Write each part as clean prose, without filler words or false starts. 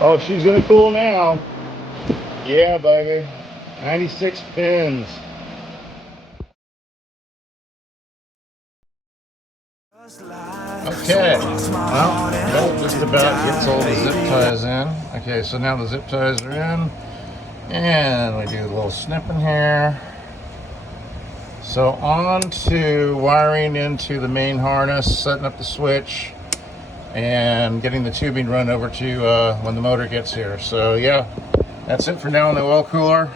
Oh, she's gonna cool now. Yeah, baby. 96 pins. Okay, well, that just about gets all the zip ties in. Okay, so now the zip ties are in, and we do a little snipping here. So on to wiring into the main harness, setting up the switch, and getting the tubing run over to when the motor gets here. So yeah, that's it for now on the oil cooler.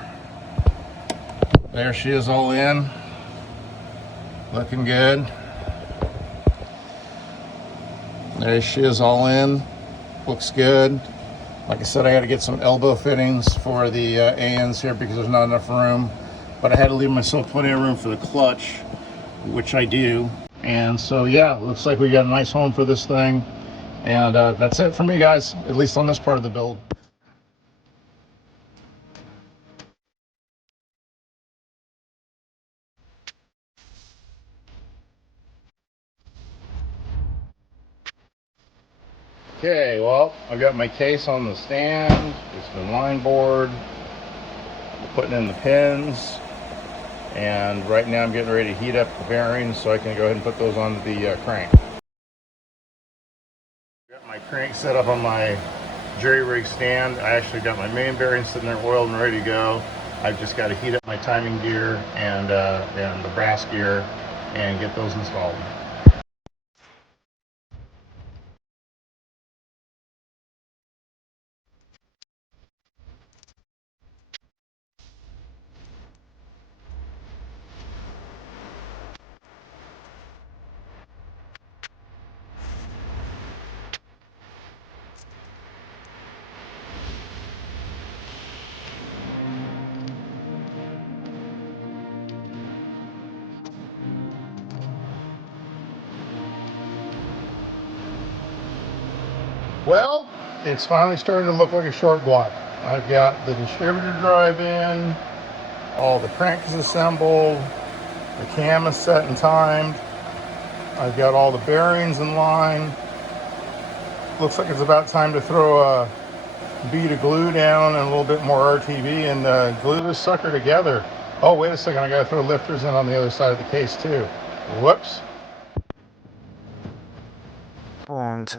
There she is all in, looking good. There she is all in, looks good. Like I said, I got to get some elbow fittings for the ANs here because there's not enough room, but I had to leave myself plenty of room for the clutch, which I do. And so yeah, looks like we got a nice home for this thing. And that's it for me, guys, at least on this part of the build. Okay, well, I've got my case on the stand. It's been line bored. Putting in the pins. And right now I'm getting ready to heat up the bearings so I can go ahead and put those on the crank. Got my crank set up on my jerry rig stand. I actually got my main bearing sitting there oiled and ready to go. I've just got to heat up my timing gear and the brass gear and get those installed. Well, it's finally starting to look like a short block. I've got the distributor drive in, all the crank is assembled, the cam is set and timed. I've got all the bearings in line. Looks like it's about time to throw a bead of glue down and a little bit more RTV and glue this sucker together. Oh, wait a second, I gotta throw lifters in on the other side of the case too. Whoops. 1, 2.